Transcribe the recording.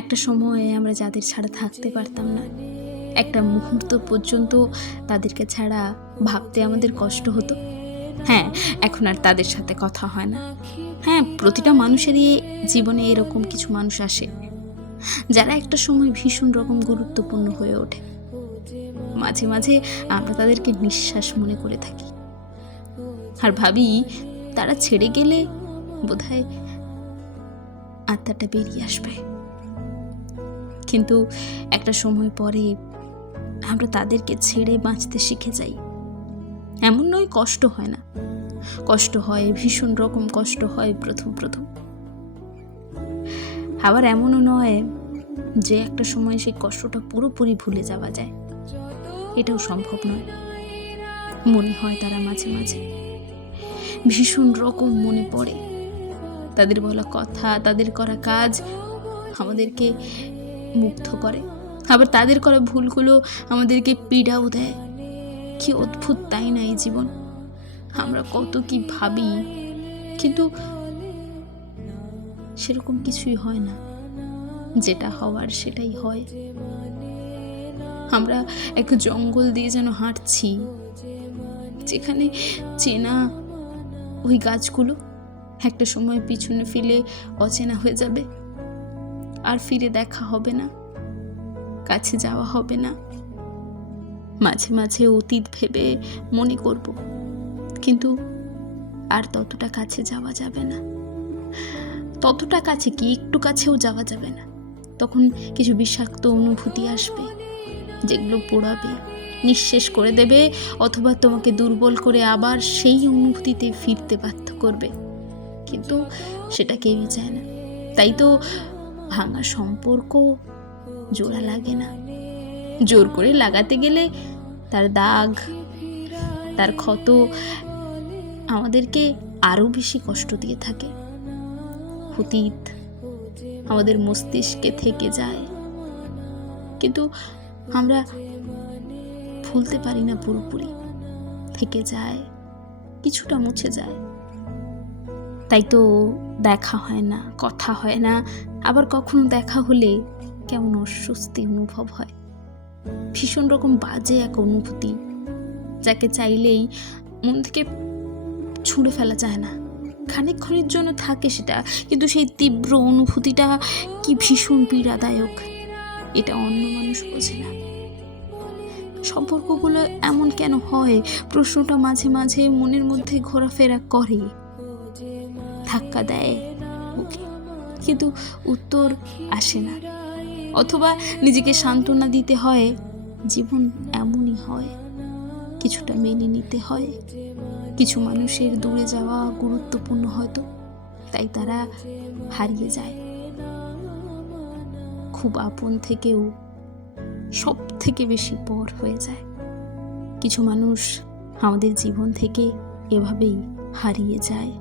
একটা সময়ে আমরা যাদের ছাড়া থাকতে পারতাম না, একটা মুহূর্ত পর্যন্ত তাদেরকে ছাড়া ভাবতে আমাদের কষ্ট হতো। হ্যাঁ, এখন আর তাদের সাথে কথা হয় না। হ্যাঁ, প্রতিটা মানুষেরই জীবনে এরকম কিছু মানুষ আসে যারা একটা সময় ভীষণ রকম গুরুত্বপূর্ণ হয়ে ওঠে। মাঝে মাঝে আমরা তাদেরকে নিঃশ্বাস মনে করে থাকি, আর ভাবি তারা ছেড়ে গেলে বোধহয় আত্মাটা বেরিয়ে আসবে। কিন্তু একটা সময় পরে আমরা তাদেরকে ছেড়ে বাঁচতে শিখে যাই। এমন নয় কষ্ট হয় না, কষ্ট হয়, ভীষণ রকম কষ্ট হয় প্রথম। আবার এমনও নয় যে একটা সময় সেই কষ্টটা পুরোপুরি ভুলে যাওয়া যায়, এটাও সম্ভব নয়। মনে হয় তারা মাঝে মাঝে, ভীষণ রকম মনে পড়ে। তাদের বলা কথা, তাদের করা কাজ আমাদেরকে মুগ্ধ করে। আবার তাদের করা ভুলগুলো আমাদেরকে পীড়াও দেয়। কি অদ্ভুত তাই না এই জীবন! আমরা কত কি ভাবি, কিন্তু সেরকম কিছুই হয় না। যেটা হওয়ার সেটাই হয়। আমরা এক জঙ্গল দিয়ে যেন হাঁটছি, যেখানে চেনা ওই গাছগুলো একটা সময় পিছনে ফেলে অচেনা হয়ে যাবে, আর ফিরে দেখা হবে না, কাছে যাওয়া হবে না। মাঝে মাঝে অতীত ভেবে মনে করব, কিন্তু আর ততটা কাছে যাওয়া যাবে না। ততটা কাছে কি, একটু কাছেও যাওয়া যাবে না। তখন কিছু বিষাক্ত অনুভূতি আসবে, যেগুলো পোড়াবে, নিঃশেষ করে দেবে, অথবা তোমাকে দুর্বল করে আবার সেই অনুভূতিতে ফিরতে বাধ্য করবে। কিন্তু সেটা কেউই চায় না। তাই তো ভাঙা সম্পর্ক জোড়া লাগে না। জোর করে লাগাতে গেলে তার দাগ, তার ক্ষত আমাদেরকে আরো বেশি কষ্ট দিয়ে থাকে। অতীত আমাদের মস্তিষ্কে থেকে যায়, কিন্তু আমরা ভুলতে পারি না পুরোপুরি। থেকে যায়, কিছুটা মুছে যায়। তাই তো দেখা হয় না, কথা হয় না। আবার কখনো দেখা হলে কেমন অস্বস্তি অনুভব হয়, ভীষণ রকম বাজে এক অনুভূতি, যাকে চাইলেই মন থেকে ছুঁড়ে ফেলা যায় না। খানিকক্ষণের জন্য থাকে সেটা, কিন্তু সেই তীব্র অনুভূতিটা কি ভীষণ পীড়াদায়ক, এটা অন্য মানুষ বোঝে না। সম্পর্কগুলো এমন কেন হয়, প্রশ্নটা মাঝে মাঝে মনের মধ্যে ঘোরাফেরা করে, ধাক্কা দেয় বুকে, কিন্তু উত্তর আসে না। অথবা নিজেকে সান্ত্বনা দিতে হয়, জীবন এমনই হয়, কিছুটা মেনে নিতে হয়। কিছু মানুষের দূরে যাওয়া গুরুত্বপূর্ণ হয়তো, তাই তারা হারিয়ে যায়। খুব আপন থেকেও সব থেকে বেশি পর হয়ে যায়। কিছু মানুষ আমাদের জীবন থেকে এভাবেই হারিয়ে যায়।